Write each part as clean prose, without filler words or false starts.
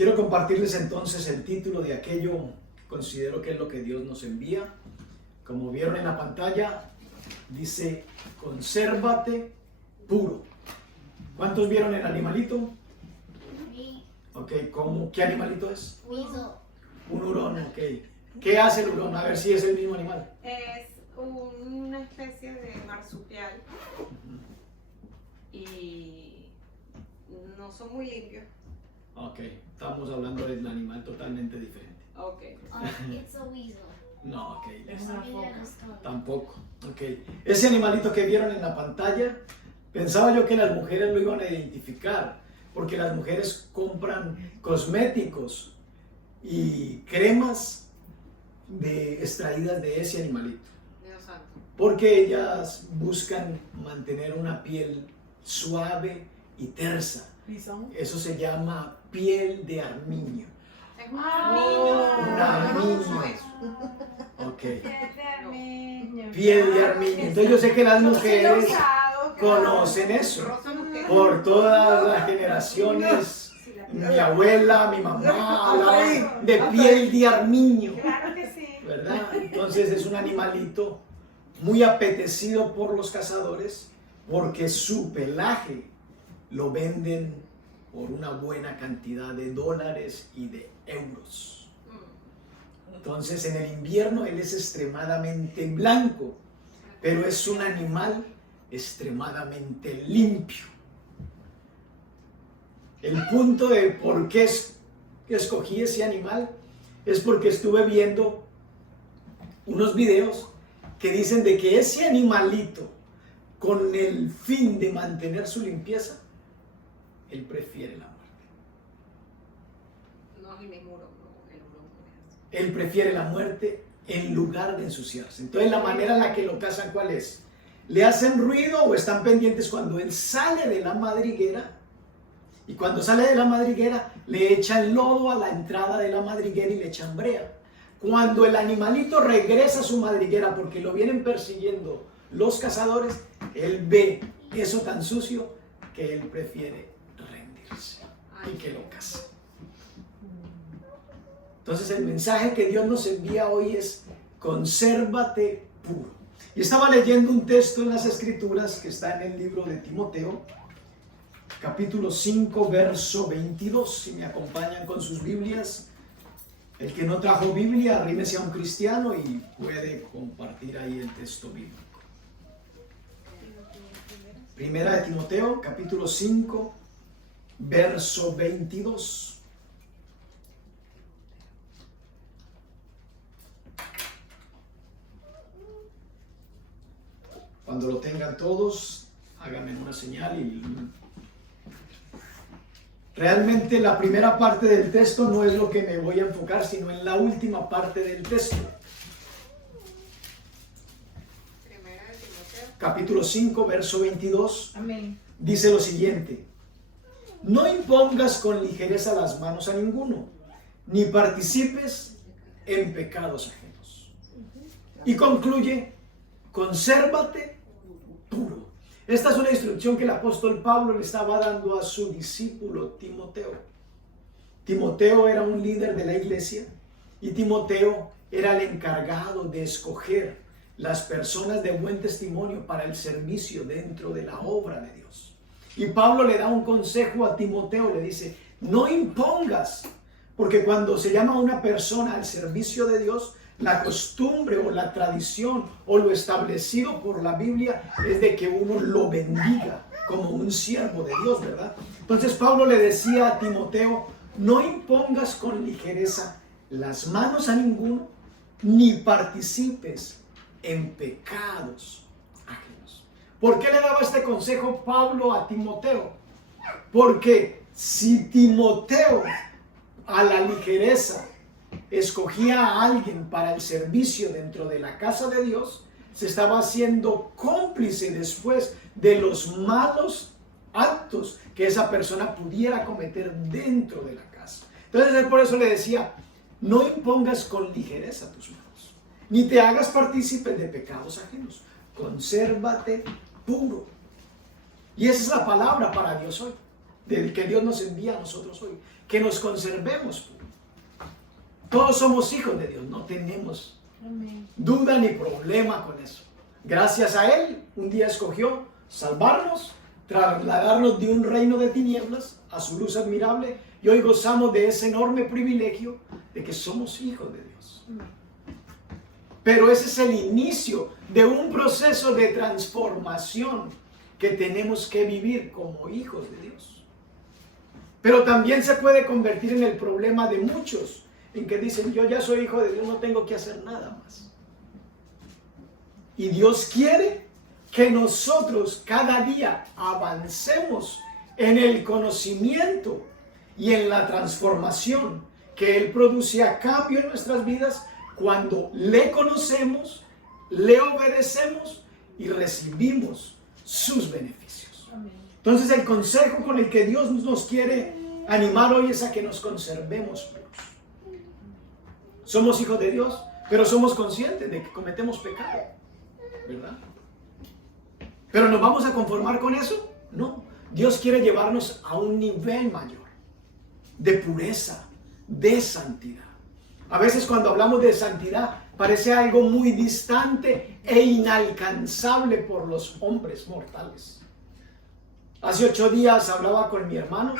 Quiero compartirles entonces el título de aquello que considero que es lo que Dios nos envía. Como vieron en la pantalla, dice, consérvate puro. ¿Cuántos vieron el animalito? Sí. Ok, ¿qué animalito es? Weasel. Un hurón, ok. ¿Qué hace el hurón? A ver si es el mismo animal. Es una especie de marsupial y no son muy limpios. Ok, estamos hablando de un animal totalmente diferente. Ok. It's a weasel. No, ok, Es una foca. tampoco. Ok, ese animalito que vieron en la pantalla, pensaba yo que las mujeres lo iban a identificar, porque las mujeres compran cosméticos y cremas extraídas de ese animalito, Dios santo. porque ellas buscan mantener una piel suave y tersa. ¿Y son? Eso se llama piel de armiño. Es un Una armiño. armiño. Ok, Niño. piel de armiño. Entonces yo sé que las mujeres Rosado, conocen eso. Rosa mujer. Por todas las generaciones, mi abuela, mi mamá hablaban de piel de armiño, Claro que sí. ¿verdad? Entonces es un animalito muy apetecido por los cazadores porque su pelaje lo venden por una buena cantidad de dólares y de euros. Entonces en el invierno él es extremadamente blanco, pero es un animal extremadamente limpio. El punto de por qué escogí ese animal es porque estuve viendo unos videos que dicen de que ese animalito, con el fin de mantener su limpieza, él prefiere la muerte. No es el mismo hurón, no, el hurón no es Él prefiere la muerte en lugar de ensuciarse. Entonces la manera en la que lo cazan, ¿cuál es? ¿Le hacen ruido o están pendientes cuando él sale de la madriguera? Y cuando sale de la madriguera, le echan lodo a la entrada de la madriguera y le echan brea. Cuando el animalito regresa a su madriguera porque lo vienen persiguiendo los cazadores, él ve eso tan sucio que él prefiere rendirse y que lo case. Entonces el mensaje que Dios nos envía hoy es: consérvate puro. Y estaba leyendo un texto en las Escrituras que está en el libro de Timoteo, capítulo 5, verso 22. Si me acompañan con sus Biblias, el que no trajo Biblia, arrímese a un cristiano y puede compartir ahí el texto bíblico. Primera de Timoteo, capítulo 5, verso 22. Cuando lo tengan todos, háganme una señal y... Realmente la primera parte del texto no es lo que me voy a enfocar, sino en la última parte del texto. Primera de Timoteo. Capítulo 5, verso 22, Amén. dice lo siguiente: no impongas con ligereza las manos a ninguno, ni participes en pecados ajenos. Y concluye: consérvate puro. Esta es una instrucción que el apóstol Pablo le estaba dando a su discípulo Timoteo. Timoteo era un líder de la iglesia y Timoteo era el encargado de escoger las personas de buen testimonio para el servicio dentro de la obra de Dios. Y Pablo le da un consejo a Timoteo, le dice: no impongas, porque cuando se llama a una persona al servicio de Dios, la costumbre o la tradición o lo establecido por la Biblia es de que uno lo bendiga como un siervo de Dios, ¿verdad? Entonces Pablo le decía a Timoteo: no impongas con ligereza las manos a ninguno, ni participes en pecados ajenos. ¿Por qué le daba este consejo Pablo a Timoteo? Porque si Timoteo a la ligereza escogía a alguien para el servicio dentro de la casa de Dios, se estaba haciendo cómplice después de los malos actos que esa persona pudiera cometer dentro de la casa. Entonces él por eso le decía: no impongas con ligereza tus manos, ni te hagas partícipe de pecados ajenos, consérvate puro. Y esa es la palabra para Dios hoy. del que Dios nos envía a nosotros hoy, que nos conservemos puros. Todos somos hijos de Dios, no tenemos duda ni problema con eso. Gracias a Él, un día escogió salvarnos, trasladarnos de un reino de tinieblas a su luz admirable, y hoy gozamos de ese enorme privilegio de que somos hijos de Dios. Pero ese es el inicio de un proceso de transformación que tenemos que vivir como hijos de Dios. Pero también se puede convertir en el problema de muchos, en que dicen, yo ya soy hijo de Dios, no tengo que hacer nada más. Y Dios quiere que nosotros cada día avancemos en el conocimiento y en la transformación que Él produce a cambio en nuestras vidas cuando le conocemos, le obedecemos y recibimos sus beneficios. Entonces el consejo con el que Dios nos quiere animar hoy es a que nos conservemos puros. Somos hijos de Dios, pero somos conscientes de que cometemos pecado, ¿verdad? ¿Pero nos vamos a conformar con eso? No. Dios quiere llevarnos a un nivel mayor de pureza, de santidad. A veces cuando hablamos de santidad parece algo muy distante e inalcanzable por los hombres mortales. Hace 8 días hablaba con mi hermano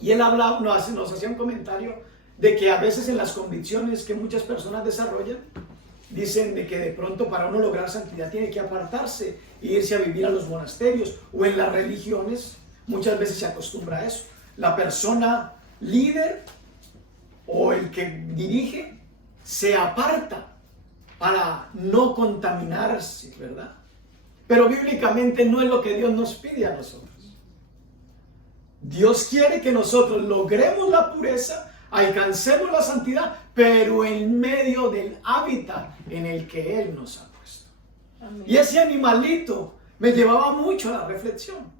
y él nos hacía un comentario de que a veces en las convicciones que muchas personas desarrollan, dicen de que de pronto para uno lograr santidad tiene que apartarse e irse a vivir a los monasterios, o en las religiones muchas veces se acostumbra a eso. La persona líder o el que dirige se aparta para no contaminarse, ¿verdad? Pero bíblicamente no es lo que Dios nos pide a nosotros. Dios quiere que nosotros logremos la pureza, alcancemos la santidad, pero en medio del hábitat en el que Él nos ha puesto. Amén. Y ese animalito me llevaba mucho a la reflexión.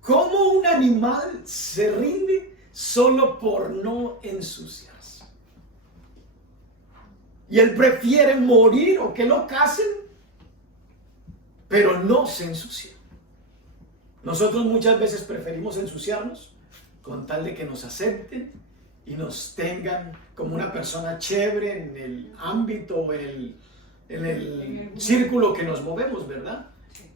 ¿Cómo un animal se rinde solo por no ensuciarse? Y él prefiere morir o que lo casen, pero no se ensucia. Nosotros muchas veces preferimos ensuciarnos con tal de que nos acepten y nos tengan como una persona chévere en el ámbito, en el círculo que nos movemos, ¿verdad?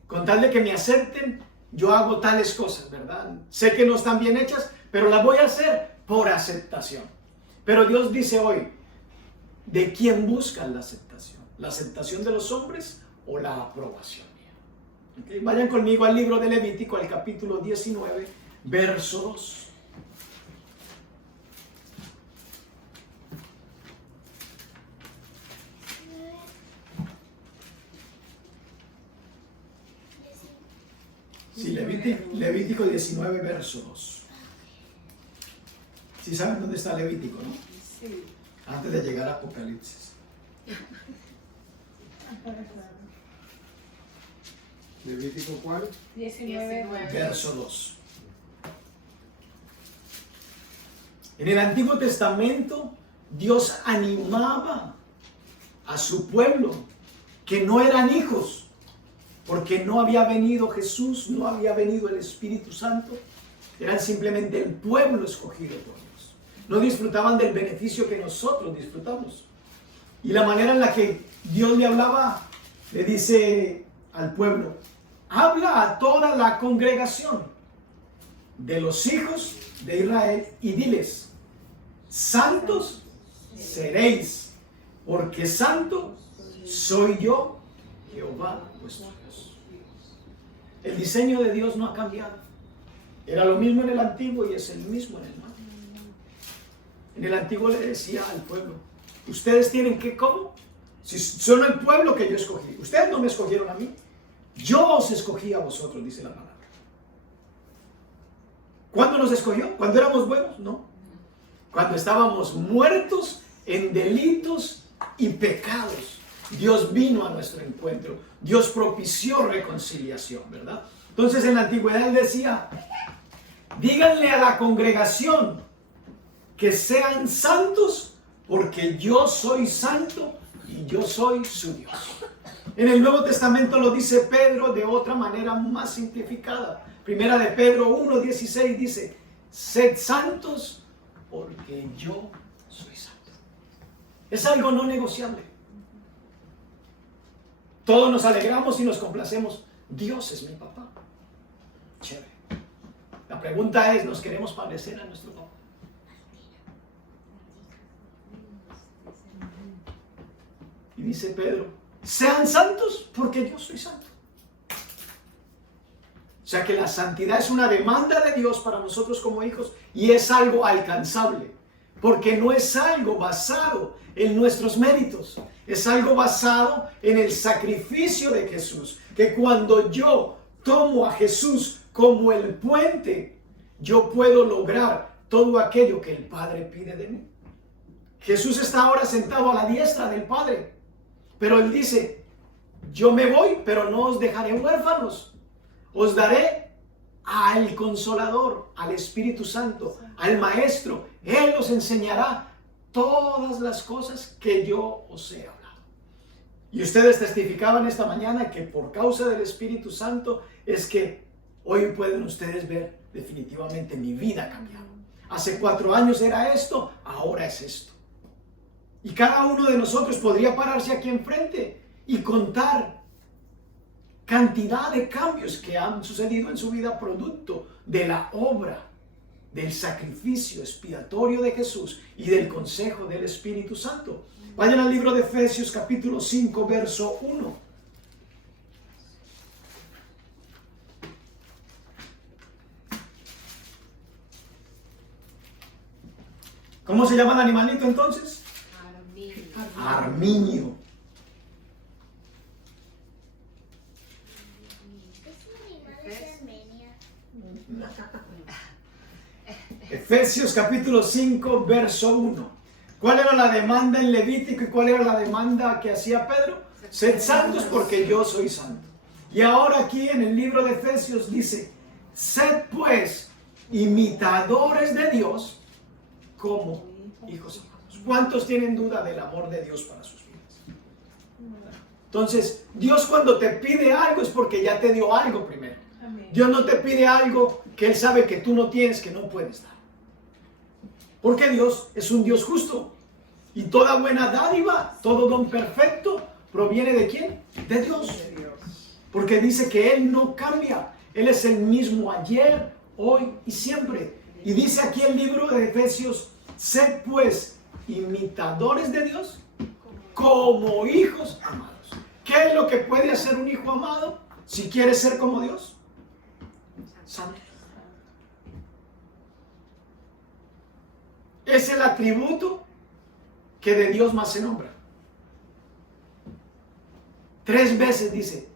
Con tal de que me acepten, yo hago tales cosas, ¿verdad? Sé que no están bien hechas, pero las voy a hacer por aceptación. Pero Dios dice hoy, ¿de quién buscan la aceptación? ¿La aceptación de los hombres o la aprobación mía? ¿Okay? Vayan conmigo al libro de Levítico, al capítulo 19, verso 2. Sí, Levítico 19, verso 2. ¿Sí saben dónde está Levítico, no? Sí. Antes de llegar a Apocalipsis. ¿Levítico cuál? 19. Verso 2. En el Antiguo Testamento, Dios animaba a su pueblo que no eran hijos, porque no había venido Jesús, no había venido el Espíritu Santo, eran simplemente el pueblo escogido por Dios. No disfrutaban del beneficio que nosotros disfrutamos. Y la manera en la que Dios le hablaba, le dice al pueblo, habla a toda la congregación de los hijos de Israel y diles, santos seréis, porque santo soy yo, Jehová vuestro Dios. El diseño de Dios no ha cambiado. Era lo mismo en el antiguo y es el mismo en el nuevo. En el antiguo le decía al pueblo, ustedes tienen que, ¿cómo? Si son el pueblo que yo escogí. Ustedes no me escogieron a mí. Yo os escogí a vosotros, dice la palabra. ¿Cuándo nos escogió? ¿Cuando éramos buenos? No. Cuando estábamos muertos en delitos y pecados. Dios vino a nuestro encuentro. Dios propició reconciliación, ¿verdad? Entonces en la antigüedad él decía, díganle a la congregación que sean santos porque yo soy santo y yo soy su Dios. En el Nuevo Testamento lo dice Pedro de otra manera más simplificada. Primera de Pedro 1:16 dice, sed santos porque yo soy santo. Es algo no negociable. Todos nos alegramos y nos complacemos. Dios es mi papá. Chévere. La pregunta es, ¿nos queremos parecer a nuestro papá? Y dice Pedro, sean santos porque yo soy santo. O sea que la santidad es una demanda de Dios para nosotros como hijos y es algo alcanzable, porque no es algo basado en nuestros méritos, es algo basado en el sacrificio de Jesús, que cuando yo tomo a Jesús como el puente, yo puedo lograr todo aquello que el Padre pide de mí. Jesús está ahora sentado a la diestra del Padre, pero Él dice, yo me voy, pero no os dejaré huérfanos. Os daré al Consolador, al Espíritu Santo, al Maestro. Él os enseñará todas las cosas que yo os he hablado. Y ustedes testificaban esta mañana que por causa del Espíritu Santo es que hoy pueden ustedes ver definitivamente mi vida cambiado. Hace 4 años era esto, ahora es esto. Y cada uno de nosotros podría pararse aquí enfrente y contar cantidad de cambios que han sucedido en su vida producto de la obra, del sacrificio expiatorio de Jesús y del consejo del Espíritu Santo. Vayan al libro de Efesios capítulo 5 verso 1. ¿Cómo se llama el animalito entonces? Arminio. Efesios capítulo 5 verso 1. ¿Cuál era la demanda en Levítico y cuál era la demanda que hacía Pedro? Sed santos porque yo soy santo. Y ahora aquí en el libro de Efesios dice, sed pues imitadores de Dios como hijos amados. ¿Cuántos tienen duda del amor de Dios para sus vidas? Entonces, Dios cuando te pide algo es porque ya te dio algo primero. Dios no te pide algo que Él sabe que tú no tienes, que no puedes dar. Porque Dios es un Dios justo. Y toda buena dádiva, todo don perfecto, ¿proviene de quién? De Dios. Porque dice que Él no cambia. Él es el mismo ayer, hoy y siempre. Y dice aquí el libro de Efesios, sed pues imitadores de Dios como hijos amados. ¿Qué es lo que puede hacer un hijo amado si quiere ser como Dios? Santo. Es el atributo que de Dios más se nombra. 3 veces dice,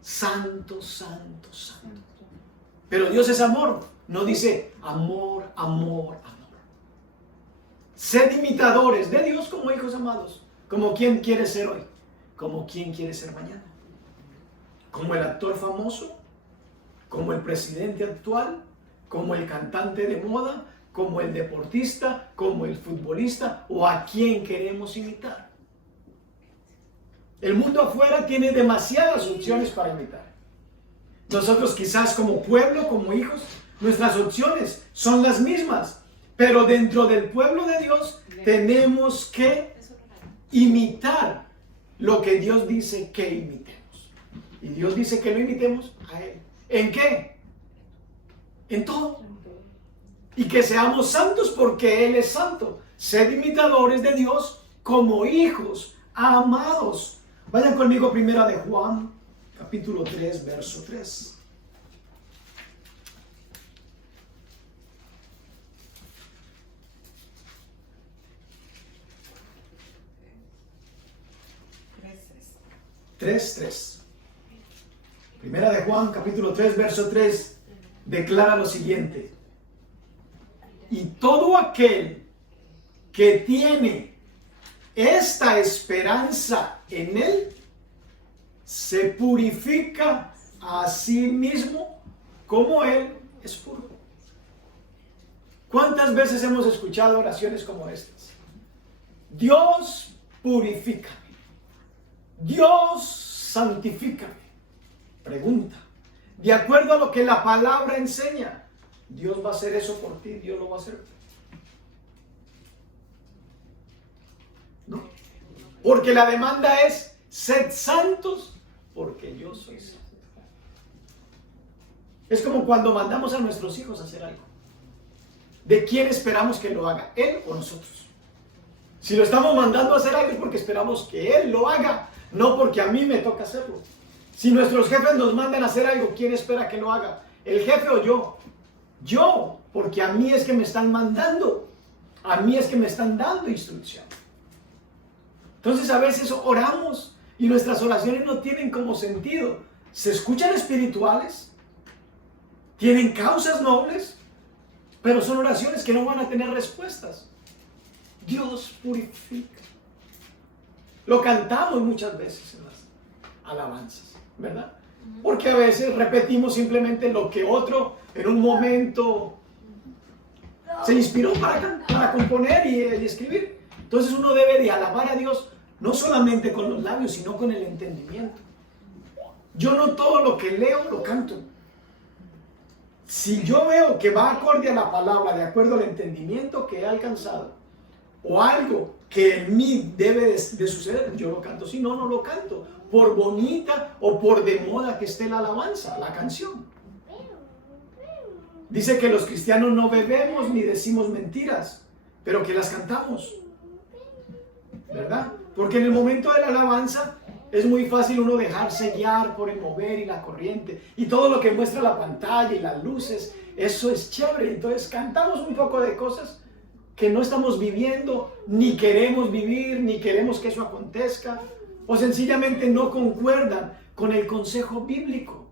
santo, santo, santo. Pero Dios es amor, no dice amor, amor, amor. Sed imitadores de Dios como hijos amados. Como quien quiere ser hoy, como quien quiere ser mañana. Como el actor famoso, como el presidente actual, como el cantante de moda, como el deportista, como el futbolista, o a quien queremos imitar. El mundo afuera tiene demasiadas opciones para imitar. Nosotros quizás como pueblo, como hijos, nuestras opciones son las mismas, pero dentro del pueblo de Dios tenemos que imitar lo que Dios dice que imitemos. Y Dios dice que lo imitemos a Él. ¿En qué? En todo. Y que seamos santos porque Él es santo. Sed imitadores de Dios como hijos amados. Vayan conmigo primero de Juan, capítulo 3, verso 3. Primera de Juan, capítulo 3, verso 3, declara lo siguiente. Y todo aquel que tiene esta esperanza en Él, se purifica a sí mismo como Él es puro. ¿Cuántas veces hemos escuchado oraciones como estas? Dios, purifícame. Dios, santifícame. Pregunta, de acuerdo a lo que la palabra enseña, Dios va a hacer eso por ti, Dios lo va a hacer. No, porque la demanda es: sed santos porque yo soy santo. Es como cuando mandamos a nuestros hijos a hacer algo. ¿De quién esperamos que lo haga? ¿Él o nosotros? Si lo estamos mandando a hacer algo es porque esperamos que Él lo haga, no porque a mí me toca hacerlo. Si nuestros jefes nos mandan a hacer algo, ¿quién espera que lo haga? ¿El jefe o yo? Yo, porque a mí es que me están mandando. A mí es que me están dando instrucción. Entonces a veces oramos y nuestras oraciones no tienen como sentido. Se escuchan espirituales, tienen causas nobles, pero son oraciones que no van a tener respuestas. Dios purifica. Lo cantamos muchas veces en las alabanzas, ¿verdad? Porque a veces repetimos simplemente lo que otro en un momento se inspiró para componer y escribir. Entonces uno debe de alabar a Dios no solamente con los labios, sino con el entendimiento. Yo no todo lo que leo lo canto. Si yo veo que va acorde a la palabra, de acuerdo al entendimiento que he alcanzado, o algo que en mí debe de suceder, yo lo canto. Si no, no lo canto, por bonita o por de moda que esté la alabanza, la canción. Dice que los cristianos no bebemos ni decimos mentiras, pero que las cantamos, ¿verdad? Porque en el momento de la alabanza es muy fácil uno dejarse guiar por el mover y la corriente y todo lo que muestra la pantalla y las luces. Eso es chévere. Entonces cantamos un poco de cosas que no estamos viviendo, ni queremos vivir, ni queremos que eso acontezca, o sencillamente no concuerdan con el consejo bíblico.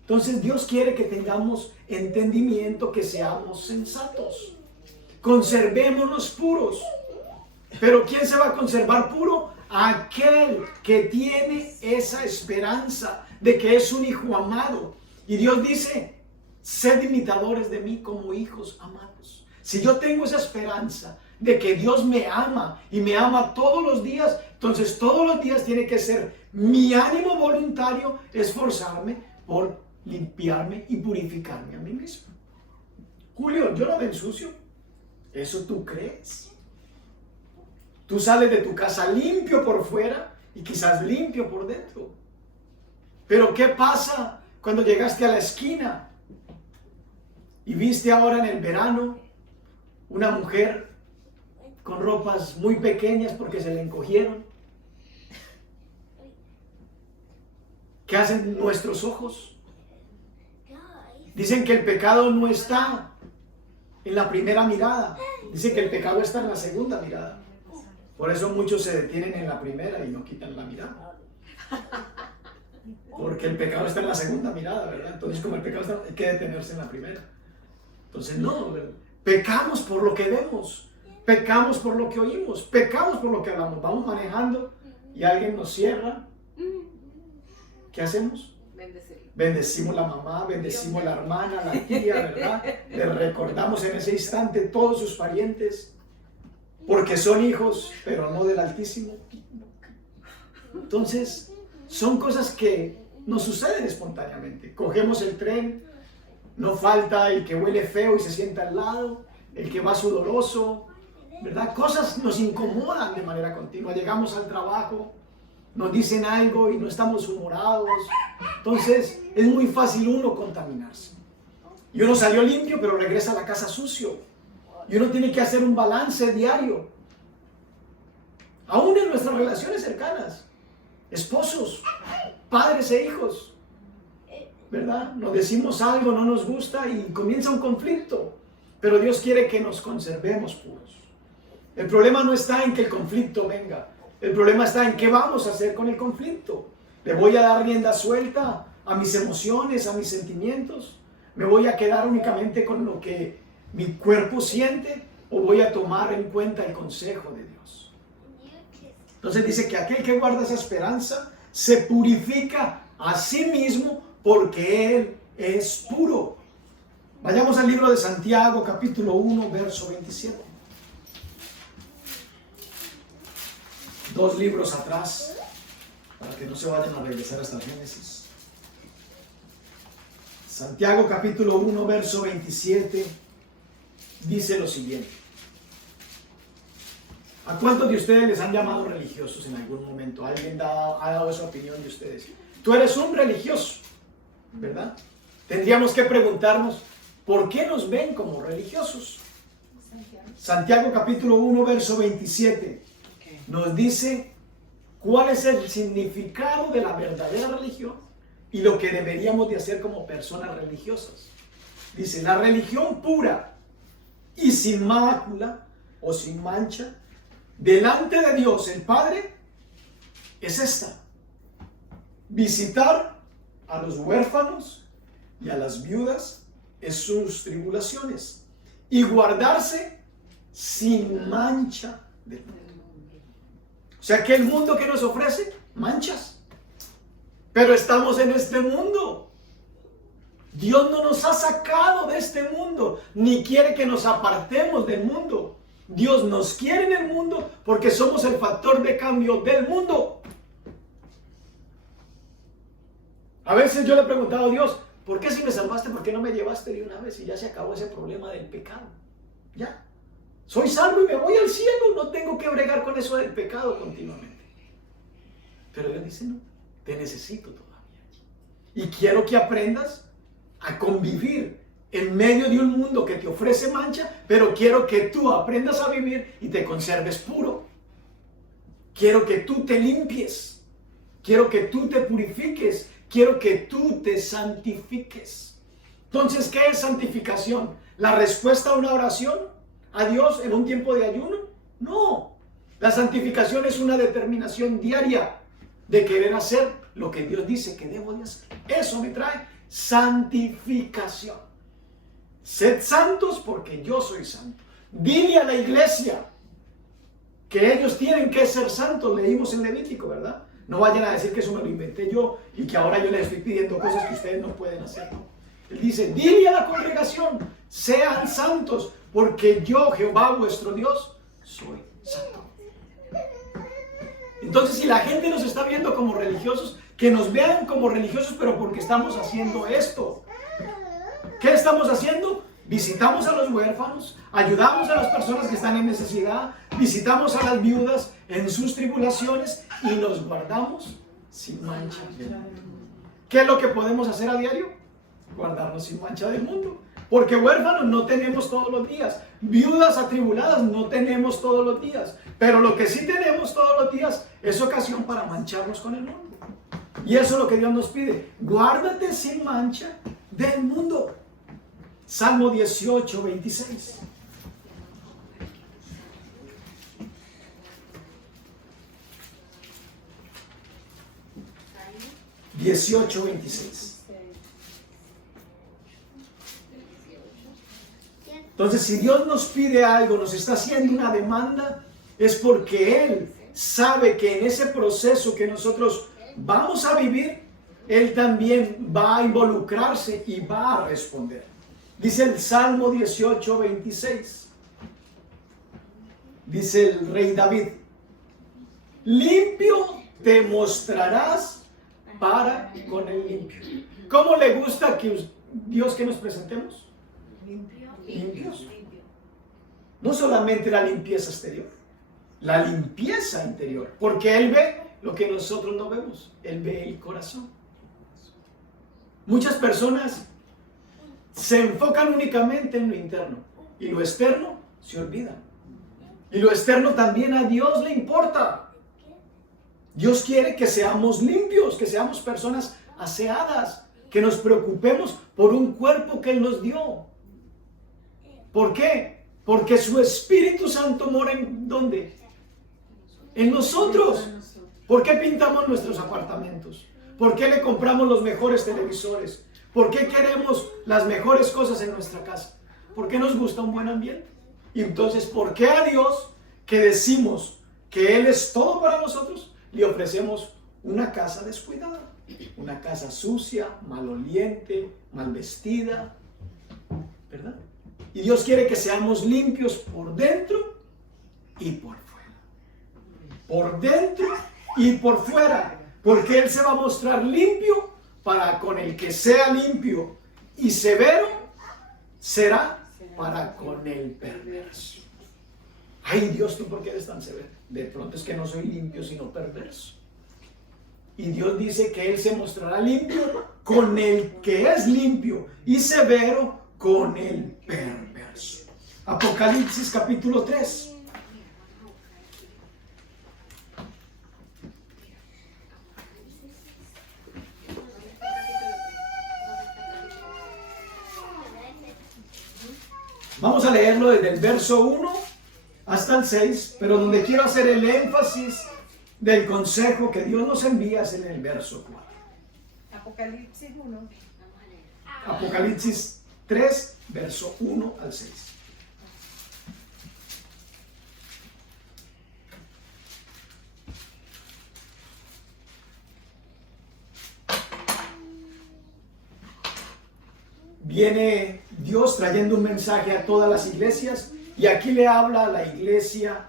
Entonces Dios quiere que tengamos entendimiento, que seamos sensatos, conservémonos puros. Pero ¿quién se va a conservar puro? Aquel que tiene esa esperanza de que es un hijo amado. Y Dios dice: sed imitadores de mí como hijos amados. Si yo tengo esa esperanza de que Dios me ama y me ama todos los días, entonces todos los días tiene que ser mi ánimo voluntario esforzarme por limpiarme y purificarme a mí mismo. Julio, yo no me ensucio. ¿Eso tú crees? Tú sales de tu casa limpio por fuera y quizás limpio por dentro. Pero ¿qué pasa cuando llegaste a la esquina y viste ahora en el verano una mujer con ropas muy pequeñas porque se le encogieron? ¿Qué hacen nuestros ojos? Dicen que el pecado no está en la primera mirada. Dicen que el pecado está en la segunda mirada. Por eso muchos se detienen en la primera y no quitan la mirada. Porque el pecado está en la segunda mirada, ¿verdad? Entonces, como el pecado está, hay que detenerse en la primera. Entonces, no, ¿verdad? Pecamos por lo que vemos, pecamos por lo que oímos, pecamos por lo que hablamos. Vamos manejando y alguien nos cierra. ¿Qué hacemos? Bendecimos la mamá, bendecimos la hermana, la tía, ¿verdad? Le recordamos en ese instante todos sus parientes, porque son hijos, pero no del Altísimo. Entonces, son cosas que nos suceden espontáneamente. Cogemos el tren, no falta el que huele feo y se sienta al lado, el que va sudoroso, ¿verdad? Cosas nos incomodan de manera continua. Llegamos al trabajo, nos dicen algo y no estamos humorados. Entonces, es muy fácil uno contaminarse. Y uno salió limpio, pero regresa a la casa sucio. Y uno tiene que hacer un balance diario. Aún en nuestras relaciones cercanas, esposos, padres e hijos, ¿verdad? Nos decimos algo, no nos gusta y comienza un conflicto. Pero Dios quiere que nos conservemos puros. El problema no está en que el conflicto venga. El problema está en qué vamos a hacer con el conflicto. ¿Le voy a dar rienda suelta a mis emociones, a mis sentimientos? ¿Me voy a quedar únicamente con lo que mi cuerpo siente o voy a tomar en cuenta el consejo de Dios? Entonces dice que aquel que guarda esa esperanza se purifica a sí mismo porque Él es puro. Vayamos al libro de Santiago, capítulo 1, verso 27. 2 libros atrás, para que no se vayan a regresar hasta Génesis. Santiago capítulo 1, verso 27, dice lo siguiente. ¿A cuántos de ustedes les han llamado religiosos en algún momento? ¿Alguien ha dado esa opinión de ustedes? Tú eres un religioso, ¿verdad? Tendríamos que preguntarnos, ¿por qué nos ven como religiosos? Santiago capítulo 1, verso 27 nos dice cuál es el significado de la verdadera religión y lo que deberíamos de hacer como personas religiosas. Dice, la religión pura y sin mácula o sin mancha delante de Dios el Padre es esta: visitar a los huérfanos y a las viudas en sus tribulaciones y guardarse sin mancha del mundo. O sea que el mundo que nos ofrece manchas, pero estamos en este mundo. Dios no nos ha sacado de este mundo, ni quiere que nos apartemos del mundo. Dios nos quiere en el mundo porque somos el factor de cambio del mundo. A veces yo le he preguntado a Dios, ¿por qué si me salvaste, por qué no me llevaste de una vez y ya se acabó ese problema del pecado? Ya, soy salvo y me voy al cielo, no tengo que bregar con eso del pecado continuamente. Pero Dios dice, no, te necesito todavía. Y quiero que aprendas a convivir en medio de un mundo que te ofrece mancha, pero quiero que tú aprendas a vivir y te conserves puro. Quiero que tú te limpies. Quiero que tú te purifiques. Quiero que tú te santifiques. Entonces, ¿qué es santificación? ¿La respuesta a una oración a Dios en un tiempo de ayuno? No. La santificación es una determinación diaria de querer hacer lo que Dios dice que debo de hacer. Eso me trae santificación. Sed santos porque yo soy santo. Dile a la iglesia que ellos tienen que ser santos. Leímos en Levítico, ¿verdad? No vayan a decir que eso me lo inventé yo y que ahora yo les estoy pidiendo cosas que ustedes no pueden hacer. Él dice, dile a la congregación, sean santos porque yo, Jehová vuestro Dios, soy santo. Entonces, si la gente nos está viendo como religiosos, que nos vean como religiosos, pero porque estamos haciendo esto. ¿Qué estamos haciendo? Visitamos a los huérfanos, ayudamos a las personas que están en necesidad, visitamos a las viudas en sus tribulaciones y nos guardamos sin mancha del mundo. ¿Qué es lo que podemos hacer a diario? Guardarnos sin mancha del mundo. Porque huérfanos no tenemos todos los días, viudas atribuladas no tenemos todos los días, pero lo que sí tenemos todos los días es ocasión para mancharnos con el mundo. Y eso es lo que Dios nos pide, guárdate sin mancha del mundo. Salmo 18, 26. Entonces, si Dios nos pide algo, nos está haciendo una demanda, es porque Él sabe que en ese proceso que nosotros vamos a vivir, Él también va a involucrarse y va a responder. Dice el Salmo 18, 26. Dice el rey David, limpio te mostrarás para con el limpio. ¿Cómo le gusta que Dios que nos presentemos? Limpios. No solamente la limpieza exterior, la limpieza interior, porque Él ve lo que nosotros no vemos. Él ve el corazón. Muchas personas se enfocan únicamente en lo interno y lo externo se olvida. Y lo externo también a Dios le importa. Dios quiere que seamos limpios, que seamos personas aseadas, que nos preocupemos por un cuerpo que Él nos dio. ¿Por qué? Porque su Espíritu Santo mora ¿en dónde? En nosotros. ¿Por qué pintamos nuestros apartamentos? ¿Por qué le compramos los mejores televisores? ¿Por qué queremos las mejores cosas en nuestra casa? ¿Por qué nos gusta un buen ambiente? Y entonces, ¿por qué a Dios, que decimos que Él es todo para nosotros, le ofrecemos una casa descuidada? Una casa sucia, maloliente, mal vestida, ¿verdad? Y Dios quiere que seamos limpios por dentro y por fuera. Por dentro y por fuera. Porque Él se va a mostrar limpio para con el que sea limpio y severo será para con el perverso. Ay, Dios, ¿tú por qué eres tan severo? De pronto es que no soy limpio, sino perverso. Y Dios dice que Él se mostrará limpio con el que es limpio y severo con el perverso. Apocalipsis capítulo 3. Vamos a leerlo desde el verso 1 hasta el 6, pero donde quiero hacer el énfasis del consejo que Dios nos envía es en el verso 4. Apocalipsis 1. Apocalipsis 3, verso 1 al 6. Viene Dios trayendo un mensaje a todas las iglesias y aquí le habla a la iglesia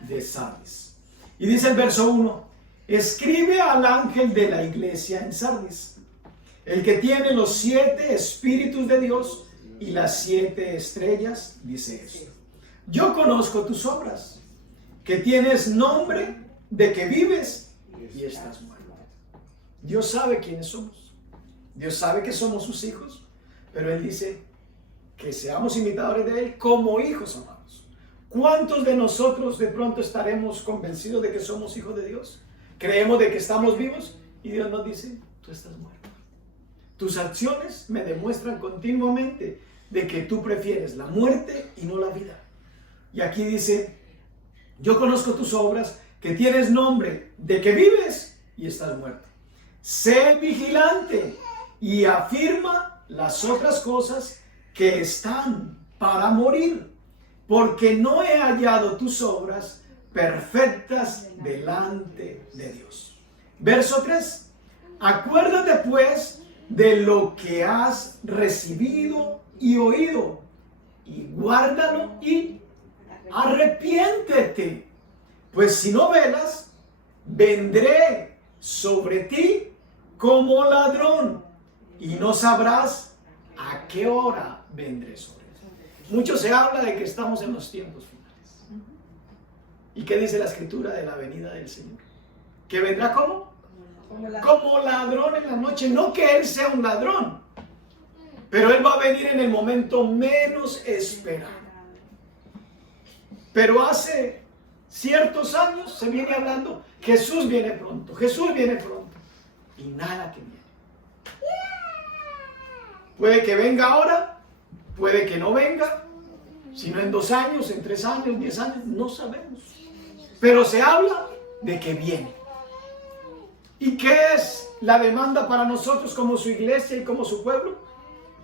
de Sardis. Y dice el verso 1, escribe al ángel de la iglesia en Sardis, el que tiene los 7 espíritus de Dios y las 7 estrellas, dice esto. Yo conozco tus obras, que tienes nombre de que vives y estás muerto. Dios sabe quiénes somos. Dios sabe que somos sus hijos. Pero Él dice que seamos imitadores de Él como hijos amados. ¿Cuántos de nosotros de pronto estaremos convencidos de que somos hijos de Dios? Creemos de que estamos vivos y Dios nos dice, tú estás muerto. Tus acciones me demuestran continuamente de que tú prefieres la muerte y no la vida. Y aquí dice, yo conozco tus obras, que tienes nombre de que vives y estás muerto. Sé vigilante y afirma las otras cosas que están para morir, porque no he hallado tus obras perfectas delante de Dios. Verso 3. Acuérdate pues de lo que has recibido y oído, y guárdalo y arrepiéntete, pues si no velas, vendré sobre ti como ladrón, y no sabrás a qué hora vendré sobre ti. Mucho se habla de que estamos en los tiempos finales. ¿Y qué dice la escritura de la venida del Señor? ¿Que vendrá cómo? Como ladrón en la noche. No que Él sea un ladrón, pero Él va a venir en el momento menos esperado. Pero hace ciertos años se viene hablando, Jesús viene pronto, Jesús viene pronto. Y nada que viene. Puede que venga ahora, puede que no venga, sino en 2 años, en 3 años, 10 años, no sabemos. Pero se habla de que viene. ¿Y qué es la demanda para nosotros como su iglesia y como su pueblo?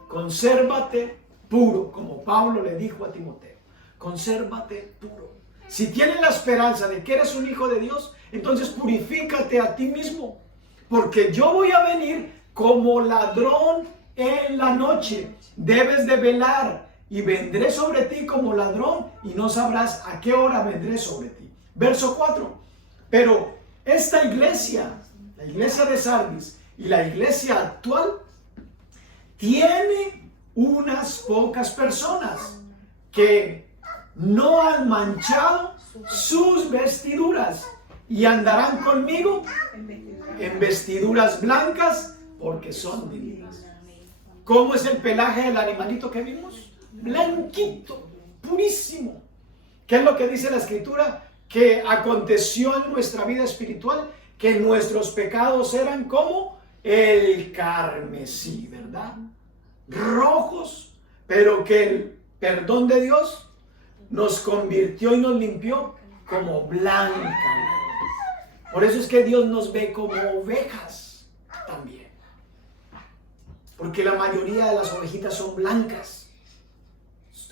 Consérvate puro, como Pablo le dijo a Timoteo. Consérvate puro. Si tienes la esperanza de que eres un hijo de Dios, entonces purifícate a ti mismo. Porque yo voy a venir como ladrón en la noche. Debes de velar y vendré sobre ti como ladrón y no sabrás a qué hora vendré sobre ti. Verso 4. Pero esta iglesia, la iglesia de Sardis y la iglesia actual, tiene unas pocas personas que no han manchado sus vestiduras y andarán conmigo en vestiduras blancas porque son divinas. ¿Cómo es el pelaje del animalito que vimos? Blanquito, purísimo. ¿Qué es lo que dice la escritura? Que aconteció en nuestra vida espiritual, que nuestros pecados eran como el carmesí, ¿verdad? Rojos, pero que el perdón de Dios nos convirtió y nos limpió como blanca. Por eso es que Dios nos ve como ovejas también. Porque la mayoría de las ovejitas son blancas.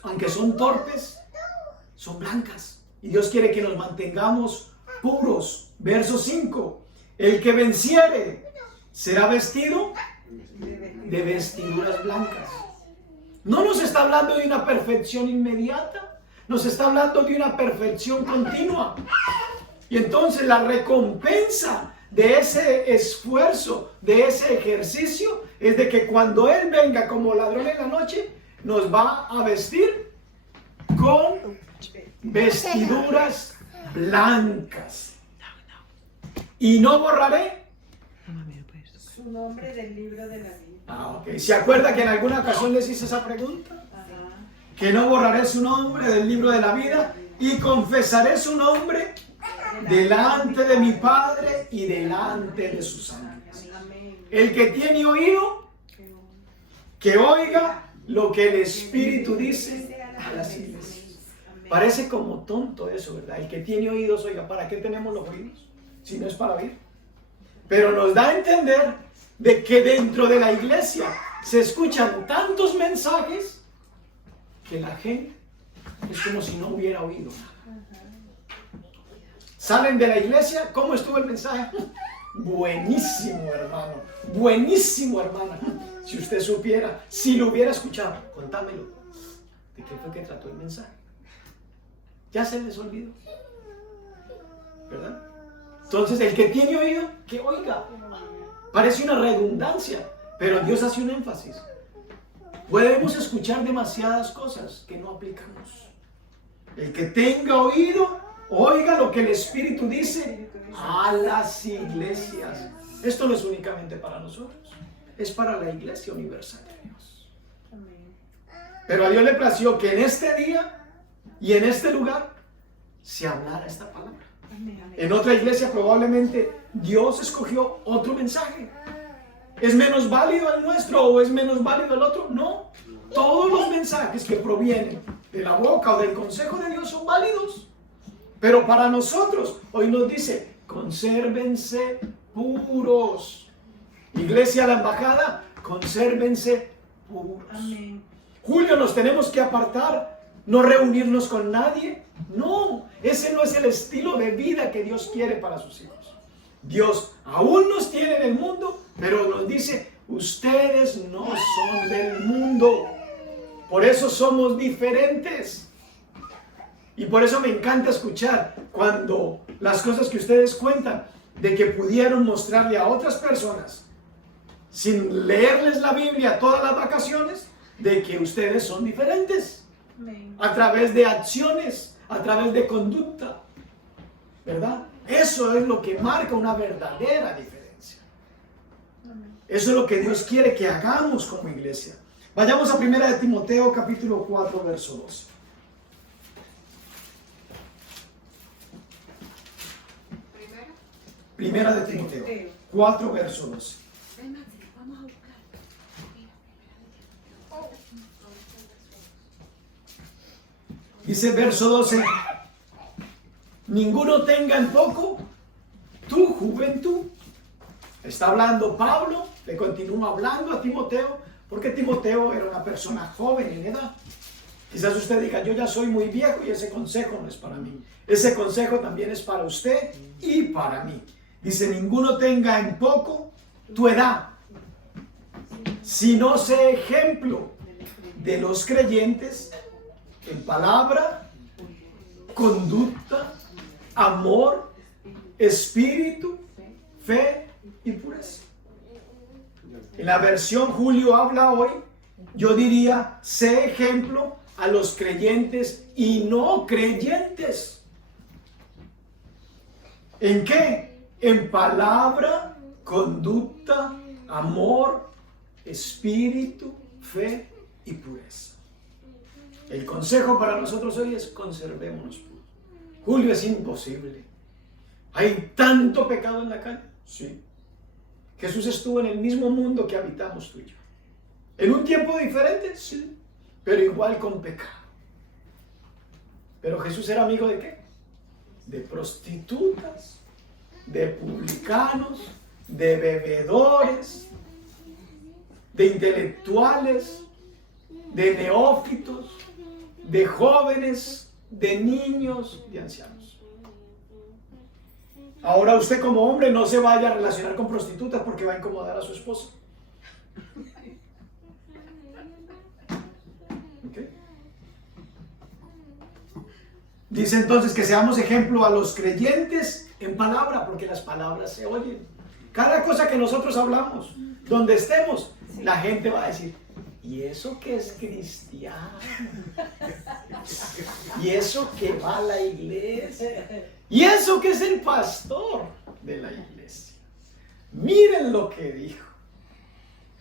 Aunque son torpes, son blancas. Y Dios quiere que nos mantengamos puros. Verso 5. El que venciere será vestido de vestiduras blancas. No nos está hablando de una perfección inmediata. Nos está hablando de una perfección continua. Y entonces la recompensa de ese esfuerzo, de ese ejercicio, es de que cuando Él venga como ladrón en la noche, nos va a vestir con vestiduras blancas. Y no borraré Su nombre del libro de la vida. ok. ¿Se acuerda que en alguna ocasión les hice esa pregunta? Ajá. Que no borraré su nombre del libro de la vida y confesaré su nombre delante de mi Padre y delante de sus ángeles. Amén. El que tiene oído, que oiga lo que el Espíritu dice a las iglesias. Parece como tonto eso, ¿verdad? El que tiene oídos, oiga, ¿para qué tenemos los oídos? Si no es para oír. Pero nos da a entender de que dentro de la iglesia se escuchan tantos mensajes que la gente es como si no hubiera oído nada. Salen de la iglesia, ¿cómo estuvo el mensaje? Buenísimo, hermano. Buenísimo, hermana. Si usted supiera, si lo hubiera escuchado, contámelo. ¿De qué fue que trató el mensaje? Ya se les olvidó. ¿Verdad? Entonces, el que tiene oído, que oiga. Parece una redundancia, pero Dios hace un énfasis. Podemos escuchar demasiadas cosas que no aplicamos. El que tenga oído, oiga lo que el Espíritu dice a las iglesias. Esto no es únicamente para nosotros, es para la iglesia universal de Dios. Pero a Dios le plació que en este día y en este lugar se hablara esta palabra. En otra iglesia probablemente Dios escogió otro mensaje. ¿Es menos válido el nuestro o es menos válido el otro? No. Todos los mensajes que provienen de la boca o del consejo de Dios son válidos. Pero para nosotros, hoy nos dice, consérvense puros. Iglesia a la embajada, consérvense puros. Amén. Julio, nos tenemos que apartar, no reunirnos con nadie. No, ese no es el estilo de vida que Dios quiere para sus hijos. Dios aún nos tiene en el mundo, pero nos dice, ustedes no son del mundo. Por eso somos diferentes. Y por eso me encanta escuchar cuando las cosas que ustedes cuentan, de que pudieron mostrarle a otras personas, sin leerles la Biblia todas las vacaciones, de que ustedes son diferentes. Amén. A través de acciones, a través de conducta, ¿verdad? Eso es lo que marca una verdadera diferencia. Eso es lo que Dios quiere que hagamos como iglesia. Vayamos a 1 de Timoteo capítulo 4 verso 12. Primera de Timoteo 4 verso 12. Vamos a buscar. Dice verso 12, ninguno tenga en poco tu juventud. Está hablando Pablo, le continúa hablando a Timoteo, porque Timoteo era una persona joven en edad. Quizás usted diga, yo ya soy muy viejo y ese consejo no es para mí. Ese consejo también es para usted y para mí. Dice, ninguno tenga en poco tu edad, sino sé ejemplo de los creyentes en palabra, conducta, amor, espíritu, fe y pureza. En la versión Julio habla hoy, yo diría, sé ejemplo a los creyentes y no creyentes. ¿En qué? En palabra, conducta, amor, espíritu, fe y pureza. El consejo para nosotros hoy es conservémonos puros. Julio, es imposible. ¿Hay tanto pecado en la calle? Sí. Jesús estuvo en el mismo mundo que habitamos tú y yo. ¿En un tiempo diferente? Sí. Pero igual con pecado. ¿Pero Jesús era amigo de qué? De prostitutas, de publicanos, de bebedores, de intelectuales, de neófitos, de jóvenes, de niños, de ancianos. Ahora usted como hombre no se vaya a relacionar con prostitutas porque va a incomodar a su esposa. ¿Okay? Dice entonces que seamos ejemplo a los creyentes en palabra, porque las palabras se oyen. Cada cosa que nosotros hablamos, donde estemos, la gente va a decir, ¿y eso que es cristiano? ¿Y eso que va a la iglesia? ¿Y eso que es el pastor de la iglesia? Miren lo que dijo.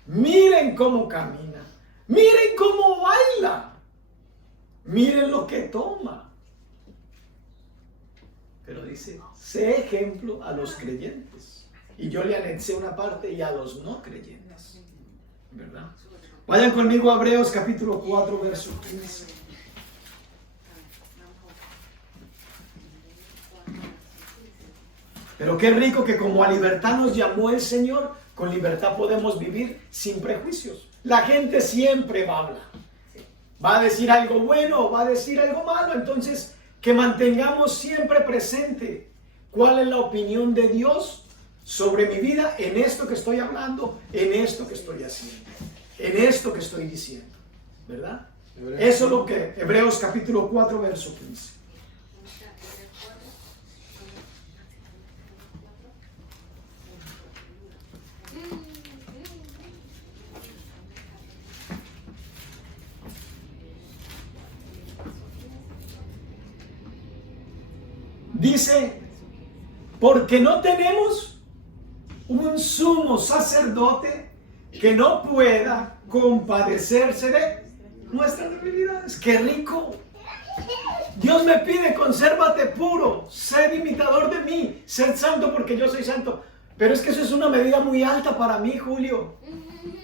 Miren cómo camina. Miren cómo baila. Miren lo que toma. Pero dice, sé ejemplo a los creyentes. Y yo le anexé una parte y a los no creyentes. ¿Verdad? Vayan conmigo a Hebreos capítulo 4, verso 15. Pero qué rico que como a libertad nos llamó el Señor, con libertad podemos vivir sin prejuicios. La gente siempre va a hablar. Va a decir algo bueno o va a decir algo malo. Entonces, que mantengamos siempre presente cuál es la opinión de Dios sobre mi vida en esto que estoy hablando, en esto que estoy haciendo, en esto que estoy diciendo. ¿Verdad? Eso es lo que Hebreos capítulo 4, verso 15. Dice, porque no tenemos un sumo sacerdote que no pueda compadecerse de nuestras debilidades. ¡Qué rico! Dios me pide, consérvate puro, sed imitador de mí, sed santo porque yo soy santo. Pero es que eso es una medida muy alta para mí, Julio.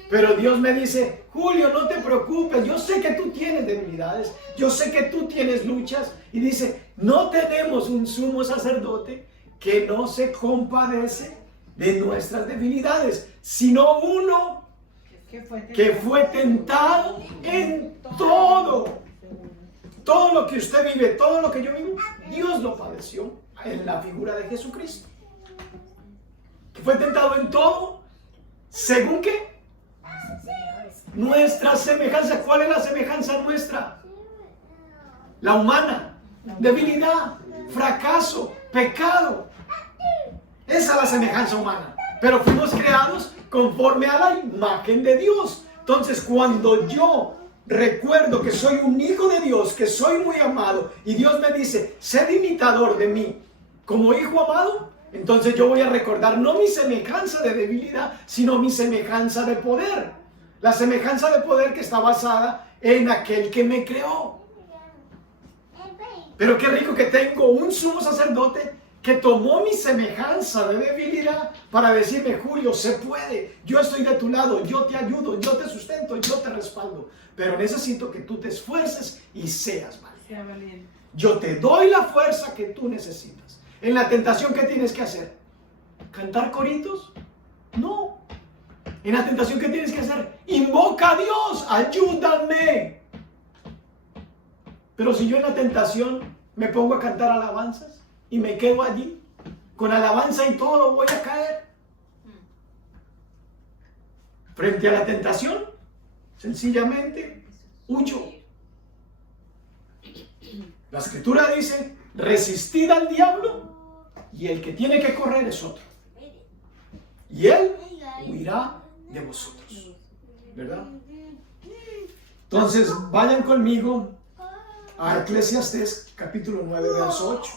Pero Dios me dice, Julio, no te preocupes, yo sé que tú tienes debilidades, yo sé que tú tienes luchas. Y dice, no tenemos un sumo sacerdote que no se compadece de nuestras debilidades, sino uno que fue tentado en todo. Todo lo que usted vive, todo lo que yo vivo, Dios lo padeció en la figura de Jesucristo. Que fue tentado en todo, ¿según qué? Nuestra semejanza. ¿Cuál es la semejanza nuestra? La humana. Debilidad, fracaso, pecado. Esa es la semejanza humana. Pero fuimos creados conforme a la imagen de Dios. Entonces, cuando yo recuerdo que soy un hijo de Dios, que soy muy amado, y Dios me dice, sed imitador de mí como hijo amado, entonces yo voy a recordar no mi semejanza de debilidad, sino mi semejanza de poder. La semejanza de poder que está basada en aquel que me creó. Pero qué rico que tengo un sumo sacerdote que tomó mi semejanza de debilidad para decirme, Julio, se puede, yo estoy de tu lado, yo te ayudo, yo te sustento, yo te respaldo. Pero necesito que tú te esfuerces y seas valiente. Yo te doy la fuerza que tú necesitas. En la tentación, ¿qué tienes que hacer? ¿Cantar coritos? No. En la tentación, ¿qué tienes que hacer? Invoca a Dios, ayúdame. Pero si yo en la tentación me pongo a cantar alabanzas y me quedo allí, con alabanza y todo, voy a caer. Frente a la tentación, sencillamente huyo. La escritura dice, resistid al diablo y el que tiene que correr es otro. Y él huirá de vosotros. ¿Verdad? Entonces, vayan conmigo a Eclesiastés capítulo 9, verso 8.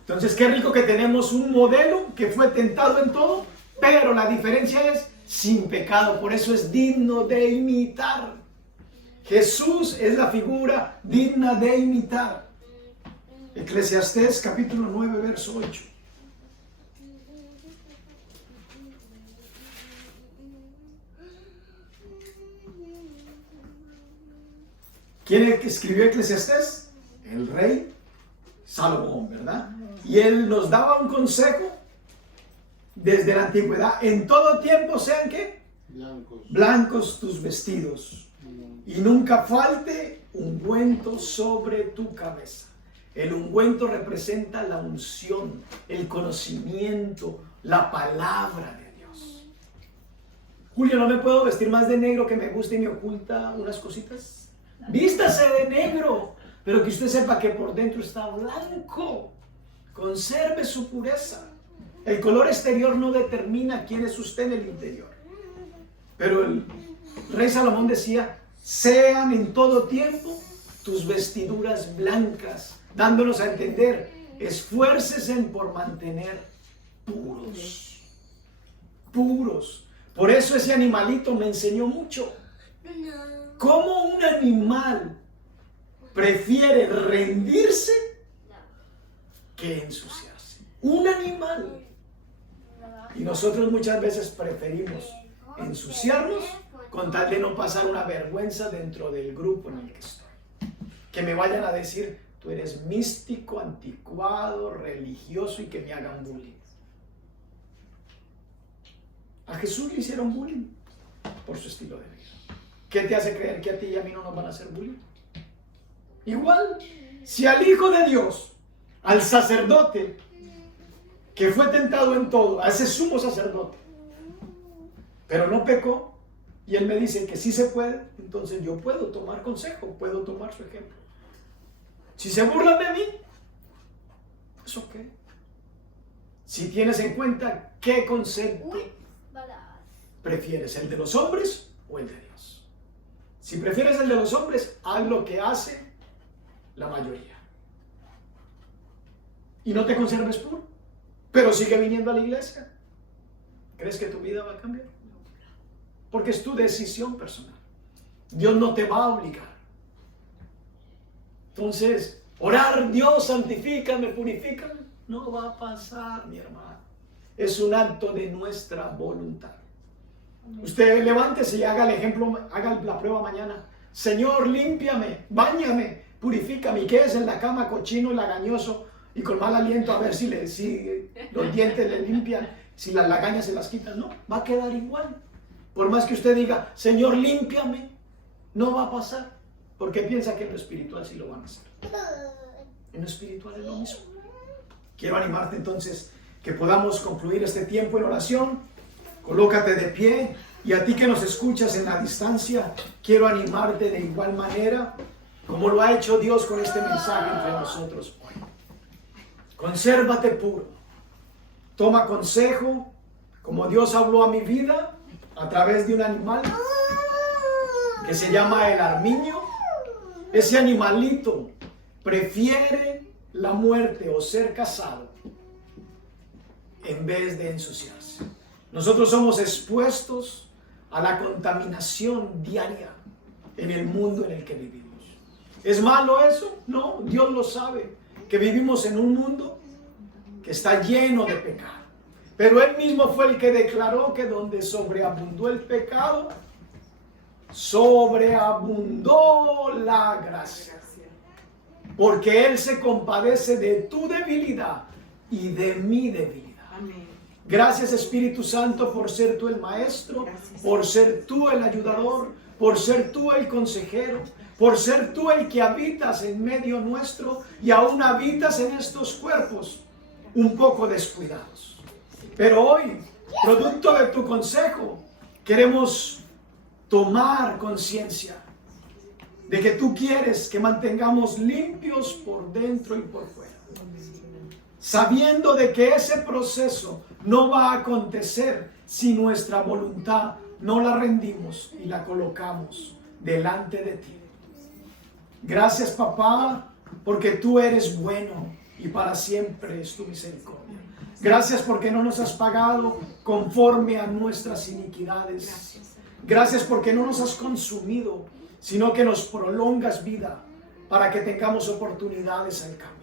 Entonces, qué rico que tenemos un modelo que fue tentado en todo, pero la diferencia es sin pecado. Por eso es digno de imitar. Jesús es la figura digna de imitar. Eclesiastés capítulo 9, verso 8. ¿Quién escribió Eclesiastés? El rey Salomón, ¿verdad? Y él nos daba un consejo desde la antigüedad. En todo tiempo sean, ¿qué? Blancos tus vestidos. Y nunca falte ungüento sobre tu cabeza. El ungüento representa la unción, el conocimiento, la palabra de Dios. Julio, ¿no me puedo vestir más de negro que me guste y me oculta unas cositas? Vístase de negro, pero que usted sepa que por dentro está blanco. Conserve su pureza. El color exterior no determina quién es usted en el interior. Pero el rey Salomón decía, sean en todo tiempo tus vestiduras blancas, dándonos a entender, esfuércese por mantener puros. Puros. Por eso ese animalito me enseñó mucho. ¿Cómo un animal prefiere rendirse que ensuciarse? Un animal. Y nosotros muchas veces preferimos ensuciarnos con tal de no pasar una vergüenza dentro del grupo en el que estoy. Que me vayan a decir, tú eres místico, anticuado, religioso y que me hagan bullying. A Jesús le hicieron bullying por su estilo de vida. ¿Qué te hace creer que a ti y a mí no nos van a hacer bullying? Igual, si al Hijo de Dios, al sacerdote, que fue tentado en todo, a ese sumo sacerdote, pero no pecó, y él me dice que sí se puede, entonces yo puedo tomar consejo, puedo tomar su ejemplo. Si se burlan de mí, es ok. Si tienes en cuenta qué concepto prefieres, el de los hombres o el de Dios. Si prefieres el de los hombres, haz lo que hace la mayoría. Y no te conserves puro, pero sigue viniendo a la iglesia. ¿Crees que tu vida va a cambiar? Porque es tu decisión personal. Dios no te va a obligar. Entonces, orar, Dios, santifícame, purifícame, no va a pasar, mi hermano. Es un acto de nuestra voluntad. Usted levántese y haga el ejemplo, haga la prueba mañana. Señor, límpiame, báñame, purifícame. ¿Y qué es en la cama cochino, lagañoso y con mal aliento? A ver si los dientes le limpian, si las lagañas se las quitan. No, va a quedar igual. Por más que usted diga, Señor, límpiame, no va a pasar. Porque piensa que en lo espiritual sí lo van a hacer. En lo espiritual es lo mismo. Quiero animarte entonces que podamos concluir este tiempo en oración. Colócate de pie, y a ti que nos escuchas en la distancia, quiero animarte de igual manera como lo ha hecho Dios con este mensaje entre nosotros hoy. Consérvate puro. Toma consejo, como Dios habló a mi vida a través de un animal que se llama el armiño. Ese animalito prefiere la muerte o ser cazado en vez de ensuciarse. Nosotros somos expuestos a la contaminación diaria en el mundo en el que vivimos. ¿Es malo eso? No, Dios lo sabe, que vivimos en un mundo que está lleno de pecado. Pero Él mismo fue el que declaró que donde sobreabundó el pecado, sobreabundó la gracia. Porque Él se compadece de tu debilidad y de mi debilidad. Amén. Gracias, Espíritu Santo, por ser tú el maestro, Gracias, por ser tú el ayudador, por ser tú el consejero, por ser tú el que habitas en medio nuestro y aún habitas en estos cuerpos un poco descuidados. Pero hoy, producto de tu consejo, queremos tomar conciencia de que tú quieres que mantengamos limpios por dentro y por fuera, sabiendo de que ese proceso no va a acontecer si nuestra voluntad no la rendimos y la colocamos delante de ti. Gracias, papá, porque tú eres bueno y para siempre es tu misericordia. Gracias porque no nos has pagado conforme a nuestras iniquidades. Gracias porque no nos has consumido, sino que nos prolongas vida para que tengamos oportunidades al cambio.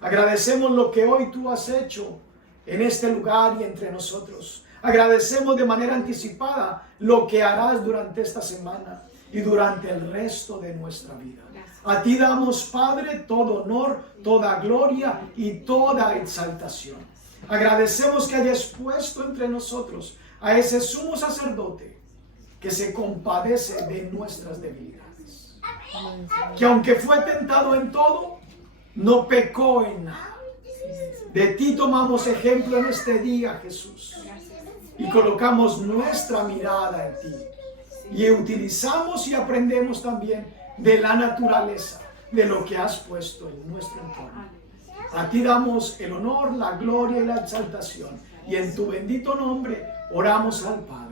Agradecemos lo que hoy tú has hecho en este lugar y entre nosotros. Agradecemos de manera anticipada lo que harás durante esta semana y durante el resto de nuestra vida. A ti damos, Padre, todo honor, toda gloria y toda exaltación. Agradecemos que hayas puesto entre nosotros a ese sumo sacerdote que se compadece de nuestras debilidades. Que aunque fue tentado en todo, no pecó en nada. De ti tomamos ejemplo en este día, Jesús, y colocamos nuestra mirada en ti. Y utilizamos y aprendemos también de la naturaleza, de lo que has puesto en nuestro entorno. A ti damos el honor, la gloria y la exaltación. Y en tu bendito nombre oramos al Padre.